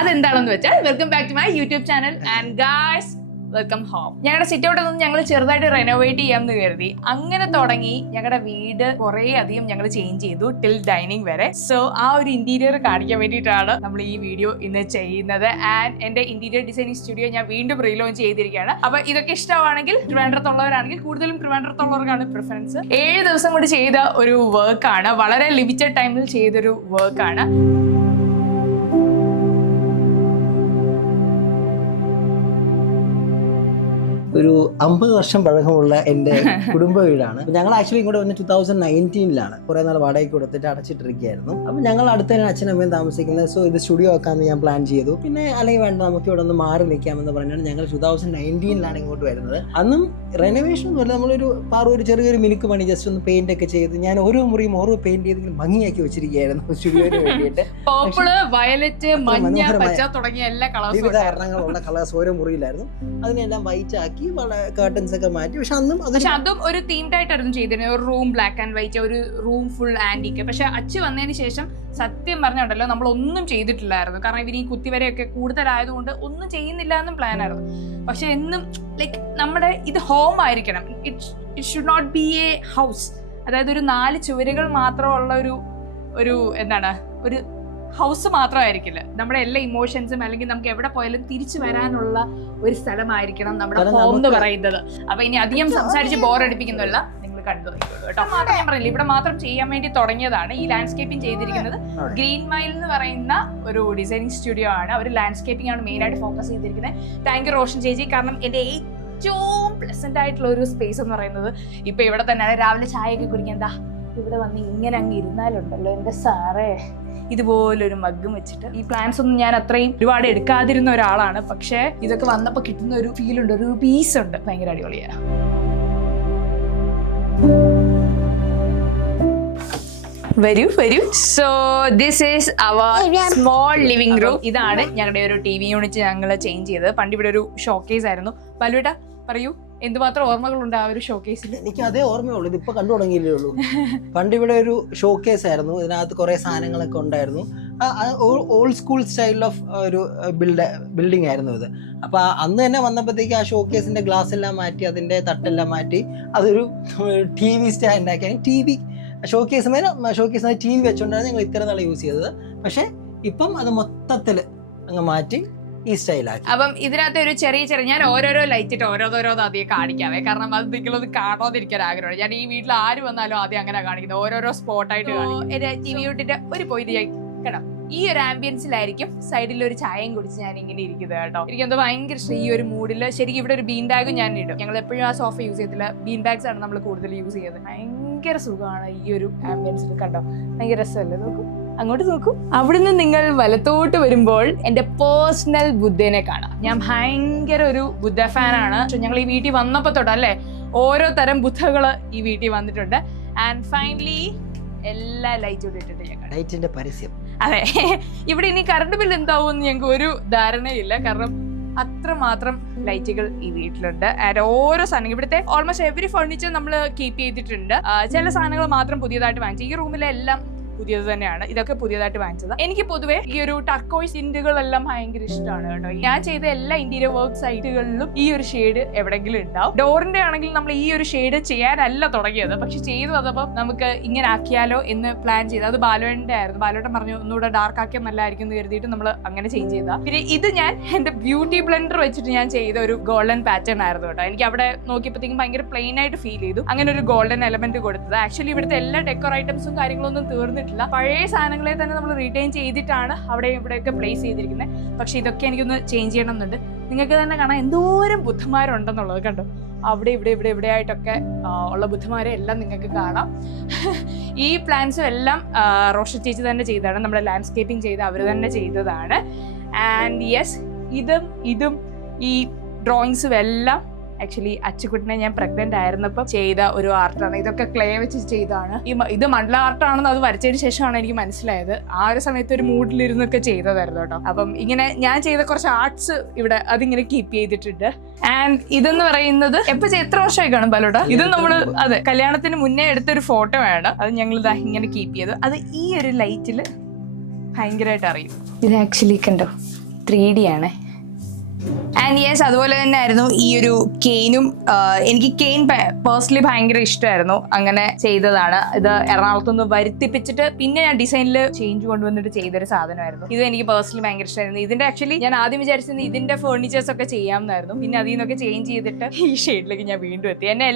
അതെന്താണെന്ന് വെച്ചാൽ welcome back to my YouTube channel and guys welcome home. ഞങ്ങളുടെ sit out ഒന്നും ഞങ്ങൾ ചെറുതായിട്ട് റെനോവേറ്റ് ചെയ്യാമെന്ന് കരുതി. അങ്ങനെ തുടങ്ങി ഞങ്ങളുടെ വീട് കുറെ അധികം ഞങ്ങൾ ചേഞ്ച് ചെയ്തു ടിൽ ഡൈനിങ് വരെ. സോ ആ ഒരു ഇന്റീരിയർ കാണിക്കാൻ വേണ്ടിയിട്ടാണ് നമ്മൾ ഈ വീഡിയോ ഇന്ന് ചെയ്യുന്നത്. ആൻഡ് എന്റെ ഇന്റീരിയർ ഡിസൈനിങ് സ്റ്റുഡിയോ ഞാൻ വീണ്ടും റീലോഞ്ച് ചെയ്തിരിക്കുകയാണ്. അപ്പൊ ഇതൊക്കെ ഇഷ്ടമാണെങ്കിൽ ട്രിവാൻഡ്രത്തുള്ളവരാണെങ്കിൽ കൂടുതലും ട്രിവാൻഡ്രത്തുള്ളവർക്കാണ് പ്രിഫറൻസ്. 7 ദിവസം കൊണ്ട് ചെയ്ത ഒരു വർക്കാണ്, വളരെ ലിമിറ്റഡ് ടൈമിൽ ചെയ്തൊരു വർക്കാണ്. ഒരു 50 വർഷം പഴക്കമുള്ള എൻ്റെ കുടുംബ വീടാണ്. ഞങ്ങൾ ആക്ച്വലി ഇങ്ങോട്ട് വന്ന് 2019 കുറെ നാൾ വാടകയ്ക്ക് കൊടുത്തിട്ട് അടച്ചിട്ടിരിക്കുകയായിരുന്നു. അപ്പം ഞങ്ങൾ അടുത്ത് തന്നെ അച്ഛനും അമ്മയും താമസിക്കുന്നത്. സോ ഇത് സ്റ്റുഡിയോ ആക്കാമെന്ന് ഞാൻ പ്ലാൻ ചെയ്തു. പിന്നെ അല്ലെങ്കിൽ വേണ്ട, നമുക്ക് ഇവിടെ ഒന്ന് മാറി നിൽക്കാമെന്ന് പറഞ്ഞാണ് ഞങ്ങൾ 2019 ഇങ്ങോട്ട് വരുന്നത്. അന്നും റെനോവേഷൻ ഒന്നും അല്ല, നമ്മളൊരു ഒരു ചെറിയൊരു മിനുക്ക് പണി, ജസ്റ്റ് ഒന്ന് പെയിന്റ് ഒക്കെ ചെയ്ത് ഞാൻ ഓരോ മുറിയും ഓരോ പെയിന്റ് ചെയ്ത് ഭംഗിയാക്കി വെച്ചിരിക്കുകയായിരുന്നു സ്റ്റുഡിയോന് വേണ്ടിയിട്ട്. വിവിധ വർണ്ണങ്ങളുള്ള കളേഴ്സ് ഓരോ മുറിയിലായിരുന്നു. അതിനെല്ലാം വൈറ്റ് ആക്കി കർട്ടൻസ് ഒക്കെ മാറ്റി. പക്ഷെ അതും ഒരു തീംഡ് ആയിട്ടായിരുന്നു ചെയ്തിരുന്നത്. ഒരു റൂം ബ്ലാക്ക് ആൻഡ് വൈറ്റ്, ഒരു റൂം ഫുൾ ആന്റിക്ക്. പക്ഷെ അച്ഛ വന്നതിന് ശേഷം സത്യം പറഞ്ഞുണ്ടല്ലോ നമ്മൾ ഒന്നും ചെയ്തിട്ടില്ലായിരുന്നു. കാരണം ഇവർ ഈ കുത്തിവരെയൊക്കെ കൂടുതലായതുകൊണ്ട് ഒന്നും ചെയ്യുന്നില്ല എന്നും പ്ലാൻ ആയിരുന്നു. പക്ഷെ എന്നും ലൈക്ക് നമ്മുടെ ഇത് ഹോം ആയിരിക്കണം, it should not be a house. അതായത് ഒരു 4 ചുവരുകൾ മാത്രമുള്ള ഒരു എന്താണ് ഒരു ഹൗസ് മാത്രമായിരിക്കില്ല. നമ്മുടെ എല്ലാ ഇമോഷൻസും അല്ലെങ്കിൽ നമുക്ക് എവിടെ പോയാലും തിരിച്ചു വരാനുള്ള ഒരു സ്ഥലമായിരിക്കണം നമ്മുടെ ഹോം എന്ന് പറയുന്നത്. അപ്പൊ ഇനി അധികം സംസാരിച്ച് ബോറടിപ്പിക്കുന്നില്ല, നിങ്ങൾ കണ്ടു തുടങ്ങിയുള്ളൂ കേട്ടോ. മാത്രം ഞാൻ പറയില്ല, ഇവിടെ മാത്രം ചെയ്യാൻ വേണ്ടി തുടങ്ങിയതാണ്. ഈ ലാൻഡ്സ്കേപ്പിംഗ് ചെയ്തിരിക്കുന്നത് ഗ്രീൻ മൈൽ എന്ന് പറയുന്ന ഒരു ഡിസൈനിങ് സ്റ്റുഡിയോ ആണ്. അവർ ലാൻഡ്സ്കേപ്പിംഗ് ആണ് മെയിൻ ആയിട്ട് ഫോക്കസ് ചെയ്തിരിക്കുന്നത്. താങ്ക് യു റോഷൻ ചേച്ചി. കാരണം എന്റെ ഏറ്റവും പ്ലസന്റ് ആയിട്ടുള്ള ഒരു സ്പേസ് എന്ന് പറയുന്നത് ഇപ്പൊ ഇവിടെ തന്നെയാണ്. രാവിലെ ചായയൊക്കെ കുടിക്കാൻ എന്താ ഇവിടെ വന്ന് ഇങ്ങനെ അങ്ങ് ഇരുന്നാലുണ്ടല്ലോ എൻ്റെ സാറേ, ഇതുപോലൊരു മഗ്ഗും വെച്ചിട്ട്. ഈ പ്ലാൻസ് ഒന്നും ഞാൻ അത്രയും ഒരുപാട് എടുക്കാതിരുന്ന ഒരാളാണ്. പക്ഷെ ഇതൊക്കെ വന്നപ്പോൾ കിട്ടുന്ന ഒരു ഫീൽ ഉണ്ട്, ഒരു പീസ് ഉണ്ട്, ഭയങ്കര അടിപൊളിയാണ്. വരൂ. So this is our small living room. ഇതാണ് ഞങ്ങളുടെ ഒരു TV യൂണിറ്റ് ഞങ്ങൾ ചേഞ്ച് ചെയ്തത്. പണ്ട് ഇവിടെ ഒരു ഷോക്കേസ് ആയിരുന്നു. പല്ലുവേട്ട പറയൂ, എന്തുമാത്രം ഓർമ്മകളുണ്ട് ആ ഒരു ഷോക്കേസിൽ? എനിക്ക് അതേ ഓർമ്മയുള്ളൂ, ഇതിപ്പോ കണ്ടു തുടങ്ങിയില്ലേ ഉള്ളൂ. പണ്ട് ഇവിടെ ഒരു ഷോക്കേസ് ആയിരുന്നു, ഇതിനകത്ത് കുറെ സാധനങ്ങളൊക്കെ ഉണ്ടായിരുന്നു. ഓൾഡ് സ്കൂൾ സ്റ്റൈൽ ഓഫ് ഒരു ബിൽഡിംഗ് ആയിരുന്നു ഇത്. അപ്പൊ അന്ന് തന്നെ വന്നപ്പോഴത്തേക്ക് ആ ഷോക്കേസിന്റെ ഗ്ലാസ് എല്ലാം മാറ്റി, അതിന്റെ തട്ടെല്ലാം മാറ്റി അതൊരു TV സ്റ്റാൻഡ് ആക്കി. ഷോക്കേസിന് TV വെച്ചോണ്ടാണ് ഞങ്ങൾ ഇത്ര നാളെ യൂസ് ചെയ്തത്. പക്ഷെ ഇപ്പം അത് മൊത്തത്തിൽ അങ്ങ് മാറ്റി ഈ സ്റ്റൈലാക്കി. അപ്പം ഇതിനകത്ത് ഒരു ചെറിയ ഞാൻ ഓരോരോ ലൈറ്റ് ഇട്ട് ഓരോരോ ആദ്യം കാണിക്കാവേ. കാരണം അത് നിങ്ങളത് കാണാതിരിക്കാൻ ആഗ്രഹമാണ്. ഞാൻ ഈ വീട്ടിൽ ആര് വന്നാലും ആദ്യം അങ്ങനെ കാണിക്കുന്നത്, ഓരോരോ സ്പോട്ടായിട്ട് കാണിക്കും. എന്റെ TV യൂണിറ്റിന്റെ ഒരു പോയിന്റ് കേട്ടോ, ഈ ഒരു ആംബിയൻസിലായിരിക്കും സൈഡിൽ ഒരു ചായയും കുടിച്ച് ഞാൻ ഇങ്ങനെ ഇരിക്കുന്നത് കേട്ടോ. എനിക്കെന്തോ ഭയങ്കര ഇഷ്ടം ഈ ഒരു മൂഡില്. ശരിക്കും ഇവിടെ ഒരു ബീൻ ബാഗും ഞാൻ ഇടും. ഞങ്ങൾ എപ്പോഴും ആ സോഫ യൂസ് ചെയ്തില്ല, ബീൻ ബാഗ്സ് ആണ് നമ്മൾ കൂടുതൽ യൂസ് ചെയ്യുന്നത്. ഭയങ്കര സുഖമാണ് ഈ ഒരു ആംബിയൻസിൽ കണ്ടോ, ഭയങ്കര രസമല്ലേ? നോക്കൂ, അങ്ങോട്ട് നോക്കൂ. അവിടുന്ന് നിങ്ങൾ വലത്തോട്ട് വരുമ്പോൾ എന്റെ പേഴ്സണൽ ബുദ്ധനെ കാണാം. ഞാൻ ഭയങ്കര ഒരു ബുദ്ധ ഫാനാണ്. ഞങ്ങൾ ഈ വീട്ടിൽ വന്നപ്പോ തൊട്ടല്ലേ ഓരോ തരം ബുദ്ധകള് ഈ വീട്ടിൽ വന്നിട്ടുണ്ട്. ആൻഡ് ഫൈനലി എല്ലാ ലൈറ്റും ഇട്ടിട്ട് ഞങ്ങൾ ലൈറ്റിന്റെ പരസ്യം. അതെ, ഇവിടെ ഇനി കറണ്ട് ബില്ല് എന്താവും ഞങ്ങൾക്ക് ഒരു ധാരണയില്ല. കാരണം അത്രമാത്രം ലൈറ്റുകൾ ഈ വീട്ടിലുണ്ട്. ആൻഡ് ഓരോ സാധനങ്ങൾ ഇവിടുത്തെ ഓൾമോസ്റ്റ് എവറി ഫർണിച്ചർ നമ്മൾ കീപ്പ് ചെയ്തിട്ടുണ്ട്. ചില സാധനങ്ങൾ മാത്രം പുതിയതായിട്ട് വാങ്ങിച്ചു. ഈ റൂമിലെ എല്ലാം പുതിയത് തന്നെയാണ്. ഇതൊക്കെ പുതിയതായിട്ട് വാങ്ങിച്ചത്. എനിക്ക് പൊതുവെ ഈ ഒരു ടർക്കോയ്സ് ഇന്റുകളെല്ലാം ഭയങ്കര ഇഷ്ടമാണ് കേട്ടോ. ഞാൻ ചെയ്ത എല്ലാ ഇന്റീരിയർ വർക്ക് സൈറ്റുകളിലും ഈ ഒരു ഷെയ്ഡ് എവിടെയെങ്കിലും ഉണ്ടാവും. ഡോറിന്റെ ആണെങ്കിൽ നമ്മൾ ഈ ഒരു ഷെയ്ഡ് ചെയ്യാനല്ല തുടങ്ങിയത്, പക്ഷെ ചെയ്തു വന്നപ്പോൾ നമുക്ക് ഇങ്ങനെ ആക്കിയാലോ എന്ന് പ്ലാൻ ചെയ്ത്. അത് ബാലുവേട്ടന്റെ ആയിരുന്നു. ബാലുവേട്ടൻ പറഞ്ഞു ഒന്നുകൂടെ ഡാർക്ക് ആക്കിയാൽ നല്ലതായിരിക്കും എന്ന് കരുതിയിട്ട് നമ്മൾ അങ്ങനെ ചേഞ്ച് ചെയ്താ. പിന്നെ ഇത് ഞാൻ എന്റെ ബ്യൂട്ടി ബ്ലെൻഡർ വെച്ചിട്ട് ഞാൻ ചെയ്ത ഒരു ഗോൾഡൻ പാറ്റേൺ ആയിരുന്നു കേട്ടോ. എനിക്ക് അവിടെ നോക്കിയപ്പോഴത്തേക്കും ഭയങ്കര പ്ലെയിൻ ആയിട്ട് ഫീൽ ചെയ്തു. അങ്ങനെ ഒരു ഗോൾഡൻ എലമെന്റ് കൊടുത്തത്. ആക്ച്വലി ഇവിടുത്തെ എല്ലാ ഡെക്കോർ ഐറ്റംസും കാര്യങ്ങളൊന്നും തീർന്നിട്ടില്ല. പഴയ സാധനങ്ങളെ തന്നെ നമ്മൾ റീറ്റെയിൻ ചെയ്തിട്ടാണ് അവിടെ ഇവിടെയൊക്കെ പ്ലേസ് ചെയ്തിരിക്കുന്നത്. പക്ഷെ ഇതൊക്കെ എനിക്കൊന്ന് ചേഞ്ച് ചെയ്യണമെന്നുണ്ട്. നിങ്ങൾക്ക് തന്നെ കാണാം എന്തോരം ബുദ്ധന്മാരുണ്ടെന്നുള്ളത് കണ്ടോ. അവിടെ ഇവിടെ ആയിട്ടൊക്കെ ഉള്ള ബുദ്ധന്മാരെ എല്ലാം നിങ്ങൾക്ക് കാണാം. ഈ പ്ലാൻസും എല്ലാം റോഷൻ ചേച്ചി തന്നെ ചെയ്തതാണ്. നമ്മുടെ ലാൻഡ്സ്കേപ്പിംഗ് ചെയ്ത് അവർ തന്നെ ചെയ്തതാണ്. ആൻഡ് യെസ്, ഇതും ഈ ഡ്രോയിങ്സും എല്ലാം ആക്ച്വലി അച്ചുകുട്ടിനെ ഞാൻ പ്രഗ്നന്റ് ആയിരുന്നപ്പോൾ ചെയ്ത ഒരു ആർട്ടാണ്. ഇതൊക്കെ ക്ലേ വെച്ച് ചെയ്തതാണ്. ഇത് മണ്ഡല ആർട്ടാണെന്ന് അത് വരച്ചതിന് ശേഷമാണ് എനിക്ക് മനസ്സിലായത്. ആ ഒരു സമയത്ത് ഒരു മൂഡിലിരുന്നൊക്കെ ചെയ്തതായിരുന്നു കേട്ടോ. അപ്പം ഇങ്ങനെ ഞാൻ ചെയ്ത കുറച്ച് ആർട്സ് ഇവിടെ അതിങ്ങനെ കീപ്പ് ചെയ്തിട്ടുണ്ട്. ആൻഡ് ഇതെന്ന് പറയുന്നത് എത്ര വർഷമായി കാണും ബലോട്ട? ഇത് നമ്മള് അതെ കല്യാണത്തിന് മുന്നേ എടുത്തൊരു ഫോട്ടോ ആണ്. അത് ഞങ്ങൾ ഇതാ ഇങ്ങനെ കീപ്പ് ചെയ്തു. അത് ഈ ഒരു ലൈറ്റിൽ ഭയങ്കരമായിട്ട് അറിയും. ഇത് ആക്ച്വലി കണ്ടോ 3D ആണ്. ആൻഡ് യെസ് അതുപോലെ തന്നെ ആയിരുന്നു ഈ ഒരു കെയിനും. എനിക്ക് കെയിൻ പേഴ്സണലി ഭയങ്കര ഇഷ്ടമായിരുന്നു. അങ്ങനെ ചെയ്തതാണ്. ഇത് എറണാകുളത്തുനിന്ന് വരുത്തിപ്പിച്ചിട്ട് പിന്നെ ഞാൻ ഡിസൈനിൽ ചേഞ്ച് കൊണ്ടുവന്നിട്ട് ചെയ്തൊരു സാധനമായിരുന്നു. ഇത് എനിക്ക് പേഴ്സണലി ഭയങ്കര ഇഷ്ടമായിരുന്നു. ഇതിന്റെ ആക്ച്വലി ഞാൻ ആദ്യം വിചാരിച്ചത് ഇതിന്റെ ഫേർണിച്ചേഴ്സ് ഒക്കെ ചെയ്യാമെന്നായിരുന്നു. പിന്നെ അതിൽ നിന്നൊക്കെ ചേഞ്ച് ചെയ്തിട്ട് ഈ ഷെയ്ഡിലേക്ക് ഞാൻ വീണ്ടും എത്തി. എന്നെ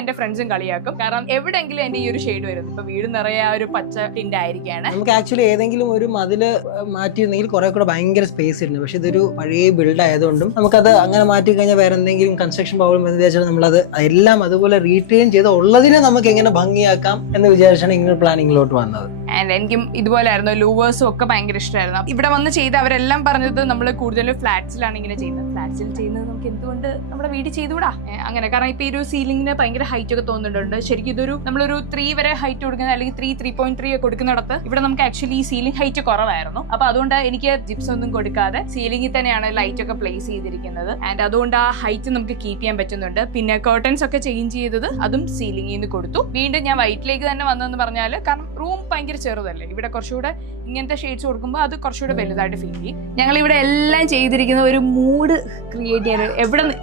എന്റെ ഫ്രണ്ട്സും കളിയാക്കും. കാരണം എവിടെയെങ്കിലും എന്റെ ഈ ഒരു ഷെയ്ഡ് വരുന്നു. ഇപ്പൊ വീട് നിറയെ ആ ഒരു പച്ച ടിന്റ് ആയിരിക്കാണ്. നമുക്ക് ആക്ച്വലി ഏതെങ്കിലും ഒരു മതില് മാറ്റിയിരുന്നെങ്കിൽ കുറെ കൂടെ ഭയങ്കര സ്പേസ് ഉണ്ട്. പക്ഷെ ഇതൊരു പഴയ ബിൽഡ് ആയതുകൊണ്ടും നമുക്കത് അങ്ങനെ മാറ്റി കഴിഞ്ഞാൽ വേറെ എന്തെങ്കിലും കൺസ്ട്രക്ഷൻ പ്രോബ്ലം എന്ന് വിചാരിച്ചാൽ നമ്മളത് എല്ലാം അതുപോലെ റീറ്റെയിൻ ചെയ്ത് ഉള്ളതിനെ നമുക്ക് എങ്ങനെ ഭംഗിയാക്കാം എന്ന് വിചാരിച്ചാണ് ഇങ്ങനെ പ്ലാനിങ്ങിലോട്ട് വന്നത്. ആൻഡ് എനിക്കും ഇതുപോലെ ആയിരുന്നു. ലൂവേഴ്സും ഒക്കെ ഭയങ്കര ഇഷ്ടമായിരുന്നു. ഇവിടെ വന്ന് ചെയ്ത് അവരെല്ലാം പറഞ്ഞത് നമ്മൾ കൂടുതലും ഫ്ലാറ്റ്സിലാണ് ഇങ്ങനെ ചെയ്യുന്നത്. ഫ്ലാറ്റ്സിൽ ചെയ്യുന്നത് നമുക്ക് എന്തുകൊണ്ട് നമ്മുടെ വീട്ടിൽ ചെയ്തുകൂടാ അങ്ങനെ. കാരണം ഇപ്പൊ ഈ ഒരു സീലിംഗിന് ഭയങ്കര ഹൈറ്റ് ഒക്കെ തോന്നുന്നുണ്ട്. ശരിക്കും ഇതൊരു നമ്മളൊരു 3 വരെ ഹൈറ്റ് കൊടുക്കുന്നത് അല്ലെങ്കിൽ 3.3 ഒക്കെ കൊടുക്കുന്നിടത്ത് ഇവിടെ നമുക്ക് ആക്ച്വലി ഈ സീലിംഗ് ഹൈറ്റ് കുറവായിരുന്നു. അപ്പൊ അതുകൊണ്ട് എനിക്ക് ജിപ്സ് ഒന്നും കൊടുക്കാതെ സീലിംഗിൽ തന്നെയാണ് ലൈറ്റ് ഒക്കെ പ്ലേസ് ചെയ്തിരിക്കുന്നത്. ആൻഡ് അതുകൊണ്ട് ആ ഹൈറ്റ് നമുക്ക് കീപ്പ് ചെയ്യാൻ പറ്റുന്നുണ്ട്. പിന്നെ കർട്ടൻസ് ഒക്കെ ചേഞ്ച് ചെയ്തത് അതും സീലിംഗിൽ നിന്ന് കൊടുത്തു. വീണ്ടും ഞാൻ വൈറ്റിലേക്ക് തന്നെ വന്നതെന്ന് പറഞ്ഞാൽ കാരണം റൂം ഭയങ്കര ചെറുതല്ലേ. ഇവിടെ കുറച്ചുകൂടെ ഇങ്ങനത്തെ ഷെയ്ഡ്സ് കൊടുക്കുമ്പോൾ അത് കുറച്ചുകൂടെ വലുതായിട്ട് ഫീൽ ചെയ്യും. ഞങ്ങൾ ഇവിടെ എല്ലാം ചെയ്തിരിക്കുന്ന ഒരു മൂഡ് ക്രിയേറ്റ് ചെയ്യാൻ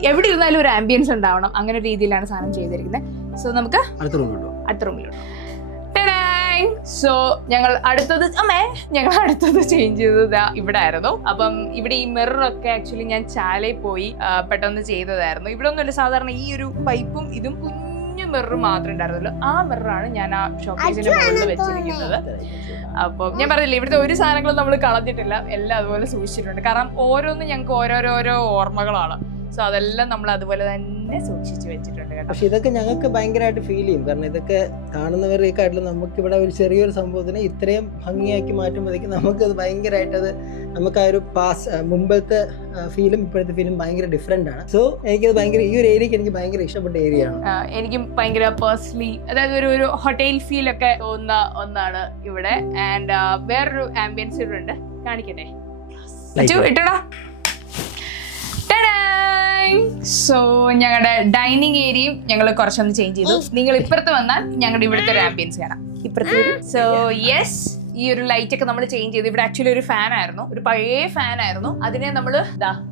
എവിടെ ഇരുന്നാലും ഒരു ആംബിയൻസ് ഉണ്ടാവണം. അങ്ങനെ ഒരു രീതിയിലാണ് സാധനം ചെയ്തിരിക്കുന്നത്. സോ നമുക്ക് അടുത്ത റൂമിലോട്ട്. സോ ഞങ്ങൾ അടുത്തത് ചേഞ്ച് ചെയ്തത് ഇവിടെ ആയിരുന്നു. അപ്പം ഇവിടെ ഈ മിററൊക്കെ ആക്ച്വലി ഞാൻ ചാലയിൽ പോയി പെട്ടെന്ന് ചെയ്തതായിരുന്നു. ഇവിടെ ഒന്നുമില്ല, സാധാരണ ഈ ഒരു പൈപ്പും ഇതും കുഞ്ഞു മിറർ മാത്രമേ ഉണ്ടായിരുന്നുള്ളൂ. ആ മിററാണ് ഞാൻ ആ ഷോക്കേസിന്റെ മുകളിൽ വെച്ചിരിക്കുന്നത്. അപ്പം ഞാൻ പറഞ്ഞില്ലേ ഇവിടുത്തെ ഒരു സാധനങ്ങളും നമ്മൾ കളഞ്ഞിട്ടില്ല, എല്ലാം അതുപോലെ സൂക്ഷിച്ചിട്ടുണ്ട്. കാരണം ഓരോന്നും ഞങ്ങൾക്ക് ഓരോരോ ഓർമ്മകളാണ്. സോ അതെല്ലാം നമ്മൾ അതുപോലെ തന്നെ സൂക്ഷിച്ചു വെച്ചിട്ടുണ്ട് കേട്ടോ. പക്ഷെ ഇതൊക്കെ ഞങ്ങൾക്ക് ഭയങ്കരമായിട്ട് ഫീൽ ചെയ്യും. കാരണം ഇതൊക്കെ കാണുന്നവരെക്കാട്ടിലും നമുക്കിവിടെ ഒരു ചെറിയൊരു സംഭവത്തിനെ ഇത്രയും ഭംഗിയാക്കി മാറ്റുമ്പോഴേക്കും നമുക്കത് ഭയങ്കരമായിട്ടത് നമുക്ക് ആ ഒരു മുമ്പത്തെ ഫീലും ഇപ്പോഴത്തെ ഫീലും ഭയങ്കര ഡിഫറെന്റ് ആണ്. സോ എനിക്കത് ഭയങ്കര ഈ ഒരു ഏരിയക്ക് എനിക്ക് ഭയങ്കര ഇഷ്ടപ്പെട്ട ഏരിയ ആണ്. എനിക്കും ഭയങ്കര പേഴ്സണലി അതായത് ഒരു ഹോട്ടൽ ഫീൽ ഒക്കെ തോന്നുന്ന ഒന്നാണ് ഇവിടെ. ആൻഡ് വേറൊരു ആംബിയൻസ് ഇവിടെ ഉണ്ട്, കാണിക്കട്ടെ ഇട്ടടാ. സോ ഞങ്ങളുടെ ഡൈനിങ് ഏരിയയും ഞങ്ങൾ കുറച്ചൊന്ന് ചേഞ്ച് ചെയ്തു. നിങ്ങൾ ഇപ്പുറത്ത് വന്നാൽ ഞങ്ങളുടെ ഇവിടുത്തെ ഒരു ആംബിയൻസ് കാണാം. ഇപ്പുറത്ത് സോ യെസ് ഈ ഒരു ലൈറ്റ് ഒക്കെ നമ്മൾ ചേഞ്ച് ചെയ്തു. ഇവിടെ ആക്ച്വലി ഒരു ഫാൻ ആയിരുന്നു, ഒരു പഴയ ഫാൻ ആയിരുന്നു. അതിനെ നമ്മൾ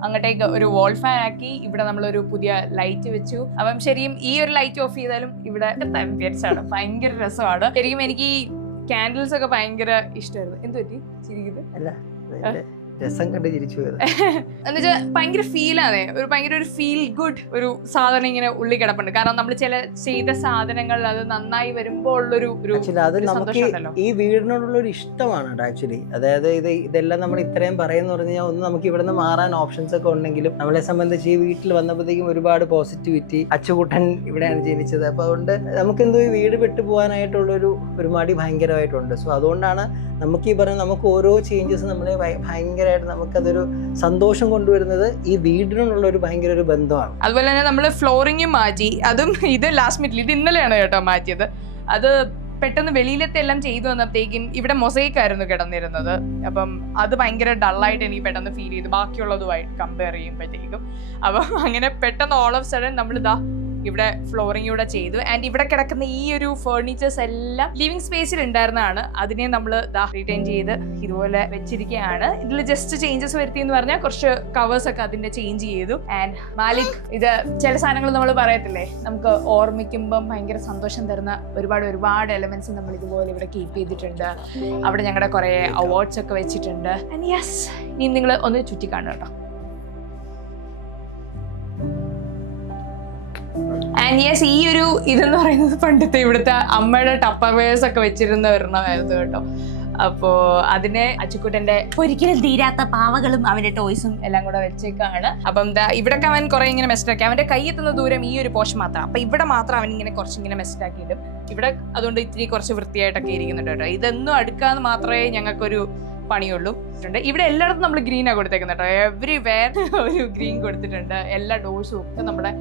അങ്ങോട്ടേക്ക് ഒരു വാൾ ഫാൻ ആക്കി. ഇവിടെ നമ്മളൊരു പുതിയ ലൈറ്റ് വെച്ചു. അപ്പം ശരിയും ഈ ഒരു ലൈറ്റ് ഓഫ് ചെയ്താലും ഇവിടെ ആംബിയൻസ് ആണ്, ഭയങ്കര രസമാണ്. ശരിക്കും എനിക്ക് ഈ കാൻഡിൽസ് ഒക്കെ ഭയങ്കര ഇഷ്ടമായിരുന്നു. എന്ത് പറ്റി ചിരിക്കുന്നത്? രസം കണ്ട് ചിരിച്ചു പോയത് എന്നുവെച്ചാൽ ഭയങ്കര ഫീലാണ്. ഭയങ്കര ഒരു ഫീൽ ഗുഡ് ഒരു സാധനം ഇങ്ങനെ ഉള്ളി കിടപ്പുണ്ട്. കാരണം നമ്മൾ ചില ചെയ്ത സാധനങ്ങൾ അത് നന്നായി വരുമ്പോൾ ഉള്ളൊരു അത് നമുക്ക് ഈ വീടിനോടുള്ള ഒരു ഇഷ്ടമാണ് ആക്ച്വലി. അതായത് ഇതെല്ലാം നമ്മൾ ഇത്രയും പറയുന്ന പറഞ്ഞാൽ ഒന്ന് നമുക്ക് ഇവിടെ നിന്ന് മാറാൻ ഓപ്ഷൻസ് ഒക്കെ ഉണ്ടെങ്കിലും നമ്മളെ സംബന്ധിച്ച് ഈ വീട്ടിൽ വന്നപ്പോഴത്തേക്കും ഒരുപാട് പോസിറ്റിവിറ്റി. അച്ചുകുട്ടൻ ഇവിടെയാണ് ജനിച്ചത്. അപ്പൊ അതുകൊണ്ട് നമുക്കെന്തോ ഈ വീട് വിട്ടു പോകാനായിട്ടുള്ളൊരു മടി ഭയങ്കരമായിട്ടുണ്ട്. സോ അതുകൊണ്ടാണ് നമുക്ക് ഈ പറഞ്ഞ നമുക്ക് ഓരോ ചേഞ്ചസ് നമ്മളെ ഭയങ്കരമായിട്ട് നമുക്കതൊരു സന്തോഷം കൊണ്ടുവരുന്നത് ഈ വീടിനോടുള്ള ഒരു ഭയങ്കര ഒരു ബന്ധമാണ്. അതുപോലെ തന്നെ നമ്മൾ ഫ്ലോറിങ്ങും മാറ്റി. അതും ഇത് ലാസ്റ്റ് മിനിറ്റിൽ, ഇത് ഇന്നലെയാണ് കേട്ടോ മാറ്റിയത്. അത് പെട്ടെന്ന് വെളിയിലത്തെ എല്ലാം ചെയ്തു വന്നപ്പോഴത്തേക്കും ഇവിടെ മൊസൈക്ക് ആയിരുന്നു കിടന്നിരുന്നത്. അപ്പം അത് ഭയങ്കര ഡള്ളായിട്ട് എനിക്ക് പെട്ടെന്ന് ഫീൽ ചെയ്തു ബാക്കിയുള്ളതുമായിട്ട് കമ്പയർ ചെയ്യുമ്പോഴത്തേക്കും. അപ്പം അങ്ങനെ പെട്ടെന്ന് ഓൾ ഓഫ് സഡൻ നമ്മൾ ഇവിടെ ഫ്ലോറിംഗ് കൂടെ ചെയ്തു. ആൻഡ് ഇവിടെ കിടക്കുന്ന ഈ ഒരു ഫേർണിച്ചേഴ്സ് എല്ലാം ലിവിംഗ് സ്പേസിൽ ഉണ്ടായിരുന്നതാണ്. അതിനെ നമ്മൾ റിട്ടേൺ ചെയ്ത് ഇതുപോലെ വെച്ചിരിക്കുകയാണ്. ഇതിൽ ജസ്റ്റ് ചേഞ്ചസ് വരുത്തി എന്ന് പറഞ്ഞാൽ കുറച്ച് കവേഴ്സ് ഒക്കെ അതിന്റെ ചേഞ്ച് ചെയ്തു. ആൻഡ് മാലിക് ഇത് ചില സാധനങ്ങൾ നമ്മൾ പറയത്തില്ലേ നമുക്ക് ഓർമ്മിക്കുമ്പം ഭയങ്കര സന്തോഷം തരുന്ന ഒരുപാട് എലമെന്റ്സ് നമ്മൾ ഇതുപോലെ ഇവിടെ കീപ്പ് ചെയ്തിട്ടുണ്ട്. അവിടെ ഞങ്ങളുടെ കുറെ അവാർഡ്സ് ഒക്കെ വെച്ചിട്ടുണ്ട്. ആൻഡ് യെസ് ഇനി നിങ്ങൾ ഒന്ന് ചുറ്റി കാണുക കേട്ടോ. ആൻഡ് യെസ് ഈ ഒരു ഇതെന്ന് പറയുന്നത് പണ്ടത്തെ ഇവിടുത്തെ അമ്മയുടെ ടപ്പർവെയർസ് ഒക്കെ വെച്ചിരുന്ന ഒരെണ്ണമായിരുന്നു കേട്ടോ. അപ്പോ അതിനെ അച്ചുക്കുട്ടന്റെ ഒരിക്കലും തീരാത്ത പാവകളും അവന്റെ ടോയ്സും എല്ലാം കൂടെ വെച്ചേക്കാണ്. അപ്പം ഇവിടൊക്കെ അവൻ കുറെ ഇങ്ങനെ മെസ്റ്റാക്കി. അവന്റെ കൈ എത്തുന്ന ദൂരം ഈ ഒരു പോർഷൻ മാത്രം. അപ്പൊ ഇവിടെ മാത്രം അവൻ ഇങ്ങനെ കുറച്ചിങ്ങനെ മെസ്റ്റാക്കിയിട്ടും ഇവിടെ അതുകൊണ്ട് ഇത്തിരി കുറച്ച് വൃത്തിയായിട്ടൊക്കെ ഇരിക്കുന്നുണ്ട് കേട്ടോ. ഇതൊന്നും അടുക്കാന്ന് മാത്രമേ ഞങ്ങൾക്കൊരു പണിയുള്ളൂ. ഇവിടെ എല്ലായിടത്തും നമ്മൾ ഗ്രീനാണ് കൊടുത്തേക്കുന്നത് കേട്ടോ. എവ്രിവെയർ ഒരു ഗ്രീൻ കൊടുത്തിട്ടുണ്ട്. എല്ലാ ഡോഴ്സും ഒക്കെ നമ്മുടെ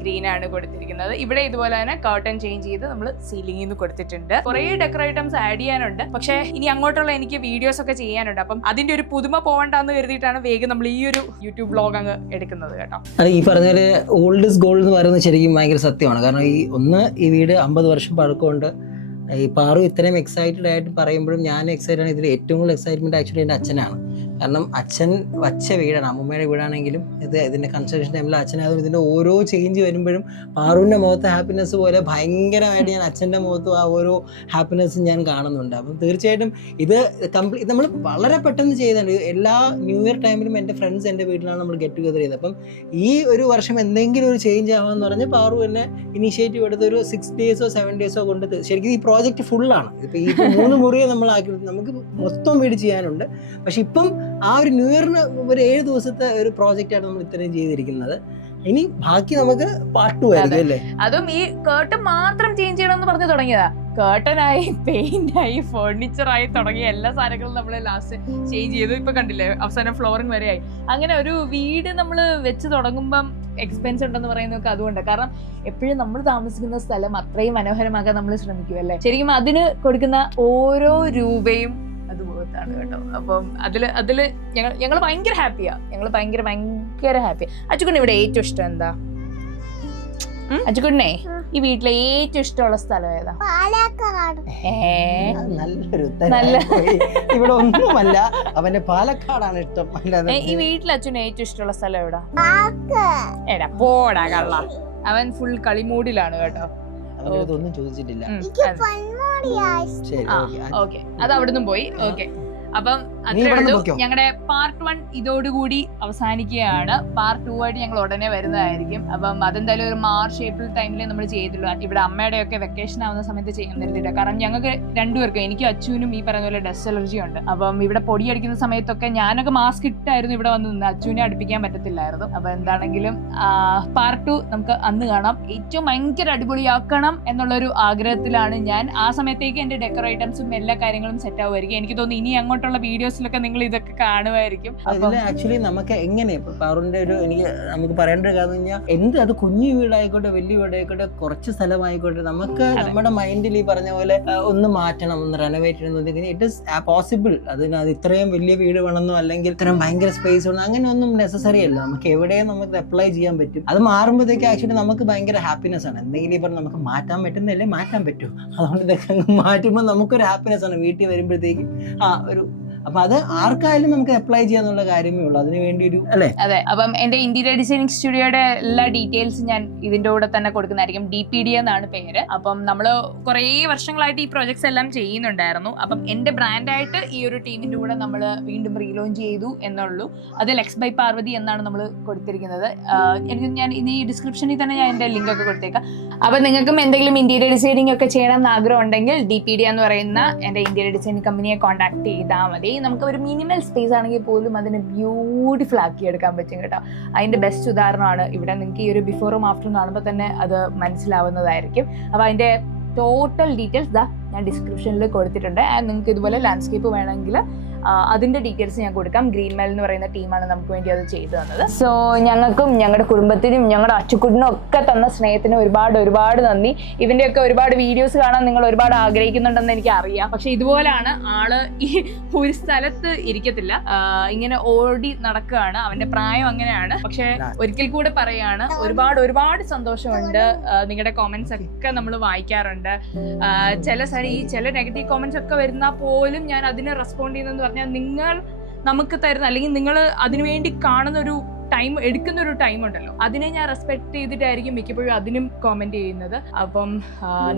ഗ്രീൻ ആണ് കൊടുത്തിരിക്കുന്നത്. ഇവിടെ ഇതുപോലെ തന്നെ കർട്ടൻ ചേഞ്ച് ചെയ്ത് നമ്മൾ സീലിംഗിൽ നിന്ന് കൊടുത്തിട്ടുണ്ട്. കുറേ ഡെക്കർ ഐറ്റംസ് ആഡ് ചെയ്യാനുണ്ട്, പക്ഷേ ഇനി അങ്ങോട്ടുള്ള എനിക്ക് വീഡിയോസ് ഒക്കെ ചെയ്യാനുണ്ട്. അപ്പം അതിന്റെ ഒരു പുതുമ പോകണ്ടെന്ന് കരുതിയിട്ടാണ് വേഗം നമ്മൾ ഈ ഒരു യൂട്യൂബ് ബ്ലോഗ് അങ്ങ് എടുക്കുന്നത് കേട്ടോ. അത് ഈ പറഞ്ഞ പോലെ ഓൾഡ് ഇസ് ഗോൾഡ് എന്ന് പറയുന്നത് ശരിക്കും ഭയങ്കര സത്യമാണ്. കാരണം ഈ വീട് 50 വർഷം പഴക്കമുണ്ട്. ഈ പാറു ഇത്രയും എക്സൈറ്റഡ് ആയിട്ട് പറയുമ്പോഴും ഞാൻ എക്സൈറ്റഡ് ആണ്. ഇതിൽ ഏറ്റവും കൂടുതൽ എക്സൈറ്റ്മെന്റ് ആക്ച്വലി എൻ്റെ അച്ഛനാണ്. കാരണം അച്ഛൻ വച്ച വീടാണ്, അമ്മൂമ്മയുടെ വീടാണെങ്കിലും ഇതിൻ്റെ കൺസ്ട്രക്ഷൻ ടൈമിൽ അച്ഛനായതുകൊണ്ട് ഇതിൻ്റെ ഓരോ ചേഞ്ച് വരുമ്പോഴും പാറുവിൻ്റെ മുഖത്തെ ഹാപ്പിനെസ് പോലെ ഭയങ്കരമായിട്ട് ഞാൻ അച്ഛൻ്റെ മുഖത്തും ആ ഓരോ ഹാപ്പിനെസ്സും ഞാൻ കാണുന്നുണ്ട്. അപ്പം തീർച്ചയായിട്ടും ഇത് നമ്മൾ വളരെ പെട്ടെന്ന് ചെയ്തിട്ടുണ്ട്. എല്ലാ ന്യൂ ഇയർ ടൈമിലും എൻ്റെ ഫ്രണ്ട്സ് എൻ്റെ വീട്ടിലാണ് നമ്മൾ ഗെറ്റ് ടുഗദർ ചെയ്തത്. അപ്പം ഈ ഒരു വർഷം എന്തെങ്കിലും ഒരു ചേഞ്ച് ആവാമെന്ന് പറഞ്ഞ് പാറു തന്നെ ഇനീഷ്യേറ്റീവ് എടുത്ത് ഒരു 6 days 7 days കൊണ്ട് ശരിക്കും ഈ പ്രോജക്റ്റ് ഫുള്ളാണ്. ഇപ്പം ഈ 3 മുറിയെ നമ്മൾ ആക്കി നമുക്ക് മൊത്തം വീട് ചെയ്യാനുണ്ട്. പക്ഷെ ഇപ്പം ആ ഒരു ന്യൂ ഇയറിന് ഒരു 7 ദിവസത്തെ ഒരു പ്രോജക്റ്റാണ് നമ്മൾ ഇത്രയും ചെയ്തിരിക്കുന്നത്. ഇനി ബാക്കി നമുക്ക് പാർട്ട് ആയിരിക്കും അല്ലേ? അതും ഈ കേർട്ടൻ മാത്രം ചേഞ്ച് ചെയ്യണമെന്ന് പറഞ്ഞു തുടങ്ങിയതാ. കേർട്ടനായി, പെയിന്റായി, ഫർണിച്ചറായി തുടങ്ങിയ എല്ലാ സാധനങ്ങളും നമ്മൾ ലാസ്റ്റ് ചേഞ്ച് ചെയ്തു. ഇപ്പൊ കണ്ടില്ലേ, അവസാനം ഫ്ലോറിംഗ് വരെ ആയി. അങ്ങനെ ഒരു വീട് നമ്മൾ വെച്ച് തുടങ്ങുമ്പം എക്സ്പെൻസ് ഉണ്ടെന്ന് പറയുന്നതൊക്കെ അതുകൊണ്ട്. കാരണം എപ്പോഴും നമ്മൾ താമസിക്കുന്ന സ്ഥലം അത്രയും മനോഹരമാക്കാൻ നമ്മൾ ശ്രമിക്കും അല്ലേ. ശരിക്കും അതിന് കൊടുക്കുന്ന ഓരോ രൂപയും അതുപോലത്താണ് കേട്ടോ. അപ്പം അതില് ഞങ്ങൾ ഭയങ്കര ഹാപ്പിയാ. ഞങ്ങൾ ഭയങ്കര ഹാപ്പി. അച്ചുകുണ്ണ ഇവിടെ ഏറ്റവും ഇഷ്ടം എന്താ? അച്ചുകുണ്ണേ ഈ വീട്ടിലെ ഏറ്റവും ഇഷ്ടമുള്ള സ്ഥലം ഏതാ? നല്ലൊരു നല്ല ഇവിടെ ഒന്നുമല്ല, അവന്റെ പാലക്കാടാണ് ഇഷ്ടം. ഈ വീട്ടിൽ അച്ഛന് ഏറ്റവും ഇഷ്ടമുള്ള സ്ഥലം എവിടാ? എടാ പോടാ കള്ള, അവൻ ഫുൾ കളിമൂഡിലാണ് കേട്ടോ. ഒന്നും ചോദിച്ചിട്ടില്ല. ഓക്കെ, അത് അവിടുന്ന് പോയി. ഓക്കെ, അപ്പം ഞങ്ങളുടെ പാർട്ട് 1 ഇതോടുകൂടി അവസാനിക്കുകയാണ്. പാർട്ട് 2 ആയിട്ട് ഞങ്ങൾ ഉടനെ വരുന്നതായിരിക്കും. അപ്പം അതെന്തായാലും ഒരു മാർച്ച് ഏപ്രിൽ ടൈമിൽ നമ്മൾ ചെയ്തുള്ളൂ. ഇവിടെ അമ്മയുടെ ഒക്കെ വെക്കേഷൻ ആവുന്ന സമയത്ത് ചെയ്യാൻ തരുന്നില്ല. കാരണം ഞങ്ങൾക്ക് രണ്ടുപേർക്കും, എനിക്കും അച്ചുവിനും ഈ പറയുന്ന പോലെ ഡസ്റ്റ് അലർജി ഉണ്ട്. അപ്പം ഇവിടെ പൊടി അടിക്കുന്ന സമയത്തൊക്കെ ഞാനൊക്കെ മാസ്ക് ഇട്ടായിരുന്നു ഇവിടെ വന്ന് നിന്ന്. അച്ചുവിനെ അടുപ്പിക്കാൻ പറ്റത്തില്ലായിരുന്നു. അപ്പൊ എന്താണെങ്കിലും പാർട്ട് 2 നമുക്ക് അന്ന് കാണാം. ഏറ്റവും ഭയങ്കര അടിപൊളിയാക്കണം എന്നുള്ളൊരു ആഗ്രഹത്തിലാണ് ഞാൻ. ആ സമയത്തേക്ക് എന്റെ ഡെക്കർ ഐറ്റംസും എല്ലാ കാര്യങ്ങളും സെറ്റ് ആവുമായിരിക്കും. എനിക്ക് തോന്നുന്നു ഇനി അങ്ങോട്ടുള്ള വീഡിയോസിലൊക്കെ നിങ്ങൾ ഇതൊക്കെ കാണുമായിരിക്കും. ആക്ച്വലി നമുക്ക് എങ്ങനെ പാറുവിന്റെ ഒരു നമുക്ക് പറയേണ്ട ഒരു കാര്യം കഴിഞ്ഞാൽ എന്ത് അത് കുഞ്ഞു വീടായിക്കോട്ടെ വലിയ വീടായിക്കോട്ടെ കുറച്ച് സ്ഥലമായിക്കോട്ടെ നമുക്ക് നമ്മുടെ മൈൻഡിൽ ഈ പറഞ്ഞ പോലെ ഒന്ന് മാറ്റണം, ഒന്ന് റെനോവേറ്റ് ചെയ്യണം. It is possible. അത് ഇത്രയും വലിയ വീട് വേണമെന്നോ അല്ലെങ്കിൽ ഇത്രയും ഭയങ്കര സ്പേസ് വേണം അങ്ങനെ ഒന്നും നെസസറി അല്ല. നമുക്ക് എവിടെയും നമുക്ക് അപ്ലൈ ചെയ്യാൻ പറ്റും. അത് മാറുമ്പോഴത്തേക്ക് ആക്ച്വലി നമുക്ക് ഭയങ്കര ഹാപ്പിനെസ് ആണ്. എന്തെങ്കിലും ഈ പറഞ്ഞാൽ നമുക്ക് മാറ്റാൻ പറ്റുന്നതല്ലേ മാറ്റാൻ പറ്റൂ. അതുകൊണ്ട് ഇതൊക്കെ മാറ്റുമ്പോൾ നമുക്കൊരു ഹാപ്പിനെസ് ആണ് വീട്ടിൽ വരുമ്പോഴത്തേക്കും. ഒരു അപ്പൊ അത് ആർക്കായാലും നമുക്ക് അപ്ലൈ ചെയ്യാന്നുള്ള കാര്യമേ ഉള്ളൂ. അതിന് വേണ്ടി ഒരു അല്ലേ? അതെ. അപ്പം എന്റെ ഇന്റീരിയർ ഡിസൈനിങ് സ്റ്റുഡിയോയുടെ എല്ലാ ഡീറ്റെയിൽസും ഞാൻ ഇതിന്റെ കൂടെ തന്നെ കൊടുക്കുന്നതായിരിക്കും. DPD എന്നാണ് പേര്. അപ്പം നമ്മള് കുറേ വർഷങ്ങളായിട്ട് ഈ പ്രോജക്ട്സ് എല്ലാം ചെയ്യുന്നുണ്ടായിരുന്നു. അപ്പം എന്റെ ബ്രാൻഡായിട്ട് ഈ ഒരു ടീമിന്റെ കൂടെ നമ്മൾ വീണ്ടും റീലോഞ്ച് ചെയ്തു എന്നുള്ളൂ. അത് ലെക്സ് ബൈ പാർവതി എന്നാണ് നമ്മൾ കൊടുത്തിരിക്കുന്നത്. ഞാൻ ഇനി ഡിസ്ക്രിപ്ഷനിൽ തന്നെ ഞാൻ എന്റെ ലിങ്ക് ഒക്കെ കൊടുത്തേക്കാം. അപ്പൊ നിങ്ങൾക്കും എന്തെങ്കിലും ഇന്റീരിയർ ഡിസൈനിങ് ഒക്കെ ചെയ്യണം എന്ന് ആഗ്രഹം ഉണ്ടെങ്കിൽ DPD എന്ന് പറയുന്ന എന്റെ ഇന്റീരിയർ ഡിസൈനിങ് കമ്പനിയെ കോൺടാക്ട് ചെയ്താൽ മതി. നമുക്ക് ഒരു മിനിമൽ സ്പേസ് ആണെങ്കിൽ പോലും അതിനെ ബ്യൂട്ടിഫുൾ ആക്കി എടുക്കാൻ പറ്റും കേട്ടോ. അതിന്റെ ബെസ്റ്റ് ഉദാഹരണമാണ് ഇവിടെ. നിങ്ങൾക്ക് ഈ ഒരു ബിഫോറും ആഫ്റ്ററും കാണുമ്പോൾ തന്നെ അത് മനസ്സിലാവുന്നതായിരിക്കും. അപ്പൊ അതിന്റെ ടോട്ടൽ ഡീറ്റെയിൽസ് ഞാൻ ഡിസ്ക്രിപ്ഷനിൽ കൊടുത്തിട്ടുണ്ട്. ആൻഡ് നിങ്ങൾക്ക് ഇതുപോലെ ലാൻഡ്സ്കേപ്പ് വേണമെങ്കിൽ അതിന്റെ ഡീറ്റെയിൽസ് ഞാൻ കൊടുക്കാം. ഗ്രീൻ മെൽ എന്ന് പറയുന്ന ടീമാണ് നമുക്ക് വേണ്ടി അത് ചെയ്തു തന്നത്. സോ ഞങ്ങൾക്കും ഞങ്ങളുടെ കുടുംബത്തിനും ഞങ്ങളുടെ അച്ചുക്കുട്ടിനും ഒക്കെ തന്ന സ്നേഹത്തിന് ഒരുപാട് നന്ദി. ഇവന്റെയൊക്കെ ഒരുപാട് വീഡിയോസ് കാണാൻ നിങ്ങൾ ഒരുപാട് ആഗ്രഹിക്കുന്നുണ്ടെന്ന് എനിക്ക് അറിയാം. പക്ഷെ ഇതുപോലാണ് ആള് ഈ ഒരു സ്ഥലത്ത് ഇരിക്കത്തില്ല, ഇങ്ങനെ ഓടി നടക്കുകയാണ്. അവന്റെ പ്രായം അങ്ങനെയാണ്. പക്ഷെ ഒരിക്കൽ കൂടെ പറയാണ്, ഒരുപാട് സന്തോഷമുണ്ട്. നിങ്ങളുടെ കോമെന്റ്സ് ഒക്കെ നമ്മൾ വായിക്കാറുണ്ട്. ചില നെഗറ്റീവ് കോമെന്റ്സ് ഒക്കെ വരുന്നാൽ പോലും ഞാൻ അതിന് റെസ്പോണ്ട് ചെയ്യുന്നതെന്ന് പറഞ്ഞാൽ നിങ്ങൾ നമുക്ക് തരുന്ന അല്ലെങ്കിൽ നിങ്ങൾ അതിനുവേണ്ടി കാണുന്ന ഒരു ടൈം എടുക്കുന്ന ഒരു ടൈം ഉണ്ടല്ലോ, അതിനെ ഞാൻ റെസ്പെക്ട് ചെയ്തിട്ടായിരിക്കും മിക്കപ്പോഴും അതിനും കോമെന്റ് ചെയ്യുന്നത്. അപ്പം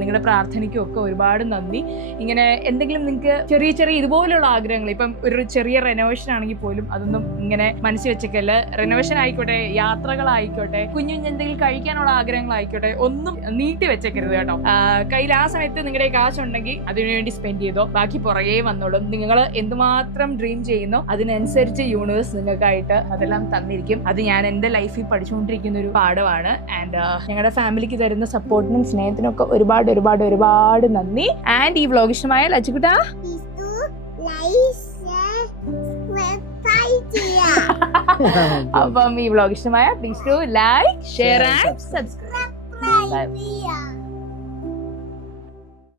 നിങ്ങളുടെ പ്രാർത്ഥനയ്ക്കും ഒക്കെ ഒരുപാട് നന്ദി. ഇങ്ങനെ എന്തെങ്കിലും നിങ്ങൾക്ക് ചെറിയ ഇതുപോലുള്ള ആഗ്രഹങ്ങൾ, ഇപ്പം ഒരു ചെറിയ റെനോവേഷൻ ആണെങ്കിൽ പോലും അതൊന്നും ഇങ്ങനെ മനസ്സിൽ വെച്ചേക്കല്ല. റെനോവേഷൻ ആയിക്കോട്ടെ, യാത്രകളായിക്കോട്ടെ, കുഞ്ഞു എന്തെങ്കിലും കഴിക്കാനുള്ള ആഗ്രഹങ്ങളായിക്കോട്ടെ, ഒന്നും നീട്ടി വെച്ചേക്കരുത് കേട്ടോ. കയ്യിൽ ആ സമയത്ത് നിങ്ങളുടെ കാശുണ്ടെങ്കിൽ അതിനുവേണ്ടി സ്പെൻഡ് ചെയ്തോ, ബാക്കി പുറകെ വന്നോളും. നിങ്ങൾ എന്തുമാത്രം ഡ്രീം ചെയ്യുന്നോ അതിനനുസരിച്ച് യൂണിവേഴ്സ് നിങ്ങൾക്കായിട്ട് അതെല്ലാം തന്നിരിക്കും. അത് ഞാൻ എൻ്റെ ലൈഫിൽ പഠിച്ചുകൊണ്ടിരിക്കുന്ന ഒരു പാഠമാണ്. ആൻഡ് ഞങ്ങളുടെ ഫാമിലിക്ക് തരുന്ന സപ്പോർട്ടിനും സ്നേഹത്തിനും ഒക്കെ ഒരുപാട് നന്ദി. ആൻഡ് ഈ വ്ലോഗ് ഇഷ്ടമായാൽ അച്ചുകുട്ടാ അപ്പം ഈ വ്ലോഗ് ഇഷ്ടമായ please to like, share and subscribe. By.